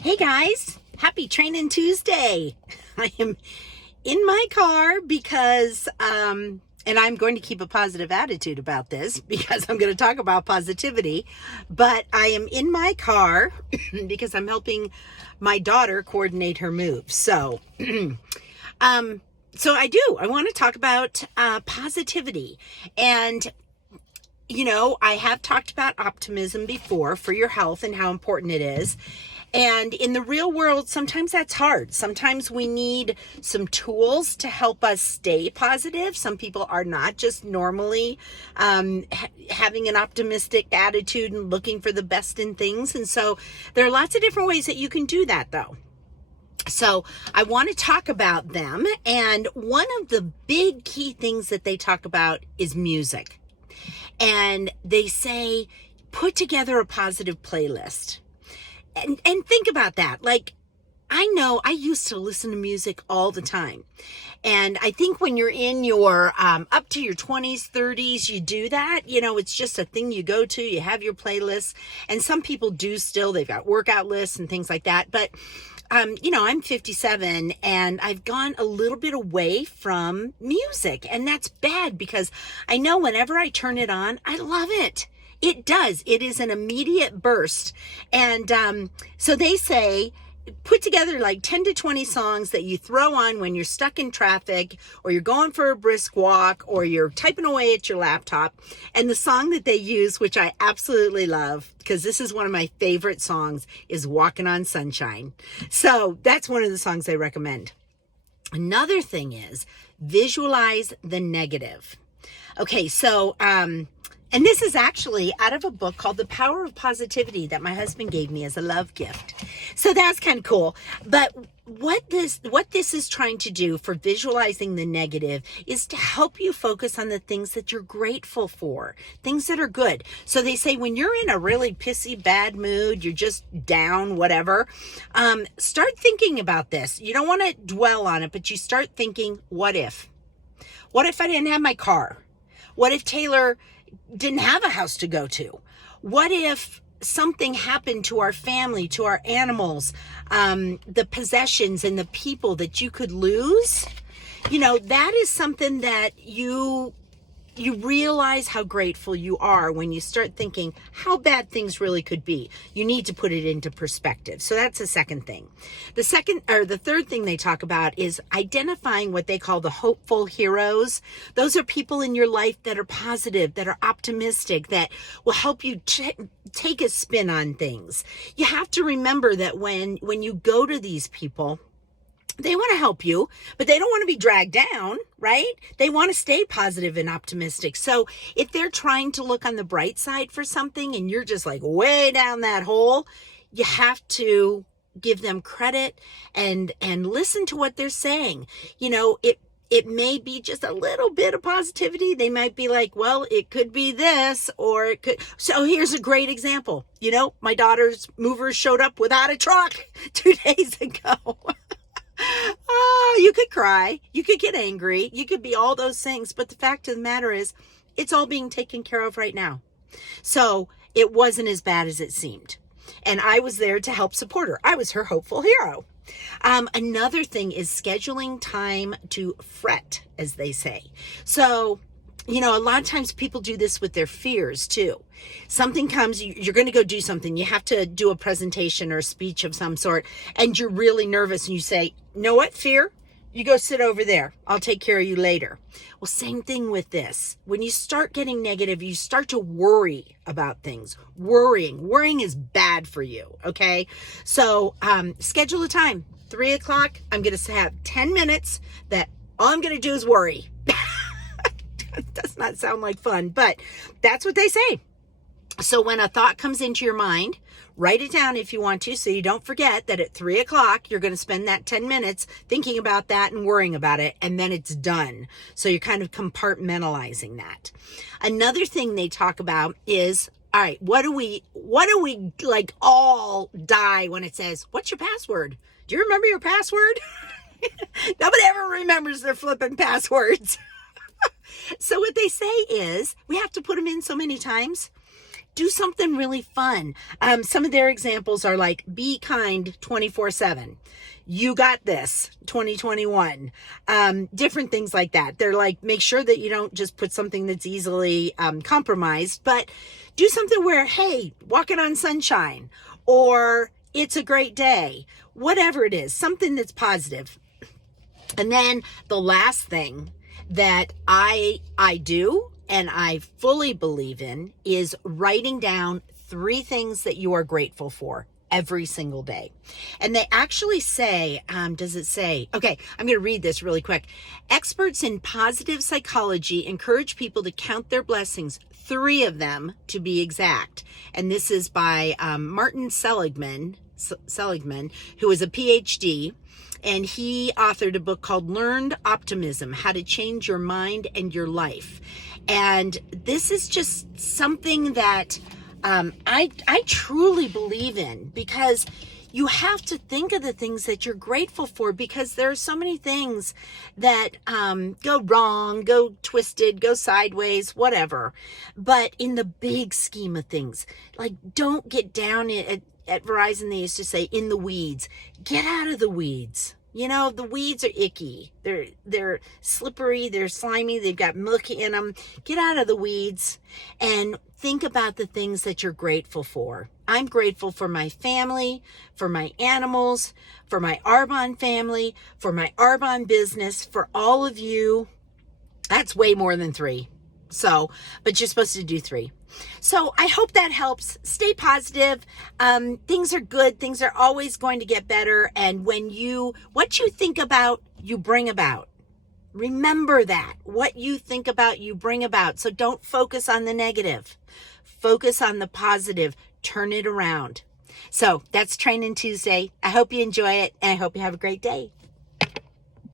Hey guys, happy Training Tuesday. I am in my car because, and I'm going to keep a positive attitude about this because I'm going to talk about positivity, but I am in my car because I'm helping my daughter coordinate her moves. So I want to talk about positivity. And I have talked about optimism before for your health and how important it is. And in the real world, sometimes that's hard. Sometimes we need some tools to help us stay positive. Some people are not just normally having an optimistic attitude and looking for the best in things. And so there are lots of different ways that you can do that, though. So I want to talk about them. And one of the big key things that they talk about is music. And they say, put together a positive playlist. And think about that. Like, I know I used to listen to music all the time. And I think when you're in your up to your 20s, 30s, you do that. It's just a thing you go to. You have your playlists. And some people do still. They've got workout lists and things like that. But, I'm 57 and I've gone a little bit away from music. And that's bad because I know whenever I turn it on, I love it. It does. It is an immediate burst. And so they say, put together like 10 to 20 songs that you throw on when you're stuck in traffic or you're going for a brisk walk or you're typing away at your laptop. And the song that they use, which I absolutely love, because this is one of my favorite songs, is Walking on Sunshine. So that's one of the songs I recommend. Another thing is visualize the negative. Okay, so and this is actually out of a book called The Power of Positivity that my husband gave me as a love gift. So that's kind of cool. But what this is trying to do for visualizing the negative is to help you focus on the things that you're grateful for, things that are good. So they say when you're in a really pissy, bad mood, you're just down, whatever, start thinking about this. You don't want to dwell on it, but you start thinking, what if? What if I didn't have my car? What if Taylor didn't have a house to go to? What if something happened to our family, to our animals, the possessions and the people that you could lose? That is something that you realize how grateful you are when you start thinking how bad things really could be. You need to put it into perspective. So that's the second thing. The third thing they talk about is identifying what they call the hopeful heroes. Those are people in your life that are positive, that are optimistic, that will help you take a spin on things. You have to remember that when you go to these people, they want to help you, but they don't want to be dragged down, right? They want to stay positive and optimistic. So if they're trying to look on the bright side for something and you're just like way down that hole, you have to give them credit and listen to what they're saying. It may be just a little bit of positivity. They might be like, well, it could be this, or it could. So here's a great example. My daughter's movers showed up without a truck 2 days ago. You could cry, you could get angry, you could be all those things, but the fact of the matter is it's all being taken care of right now. So it wasn't as bad as it seemed. And I was there to help support her. I was her hopeful hero. Another thing is scheduling time to fret, as they say. So a lot of times people do this with their fears too. Something comes, you're going to go do something. You have to do a presentation or a speech of some sort, and you're really nervous, and you say, know what, fear? You go sit over there. I'll take care of you later. Well, same thing with this. When you start getting negative, you start to worry about things. Worrying is bad for you, okay? So schedule a time. 3:00, I'm going to have 10 minutes that all I'm going to do is worry. Does not sound like fun, but that's what they say. So when a thought comes into your mind, write it down if you want to, so you don't forget that at 3:00, you're going to spend that 10 minutes thinking about that and worrying about it, and then it's done. So you're kind of compartmentalizing that. Another thing they talk about is, all right, what do we like all die when it says, what's your password? Do you remember your password? Nobody ever remembers their flipping passwords. So what they say is we have to put them in so many times. do something really fun. Some of their examples are like, be kind 24/7. You got this 2021. Different things like that. They're like, make sure that you don't just put something that's easily compromised, but do something where, hey, walking on sunshine, or it's a great day, whatever it is, something that's positive. And then the last thing that I do, and I fully believe in, is writing down 3 things that you are grateful for every single day. And they actually say, does it say? Okay, I'm going to read this really quick. Experts in positive psychology encourage people to count their blessings, 3 of them to be exact. And this is by Martin Seligman, who is a PhD. And he authored a book called Learned Optimism, How to Change Your Mind and Your Life. And this is just something that I truly believe in, because you have to think of the things that you're grateful for, because there are so many things that go wrong, go twisted, go sideways, whatever. But in the big scheme of things, like, don't get down at Verizon, they used to say, in the weeds. Get out of the weeds. You know, the weeds are icky. They're slippery, they're slimy, they've got muck in them. Get out of the weeds and think about the things that you're grateful for. I'm grateful for my family, for my animals, for my Arbonne family, for my Arbonne business, for all of you. That's way more than 3. So, but you're supposed to do 3. So I hope that helps. Stay positive. Things are good. Things are always going to get better. And what you think about, you bring about. Remember that. What you think about, you bring about. So don't focus on the negative. Focus on the positive. Turn it around. So that's Training Tuesday. I hope you enjoy it, and I hope you have a great day.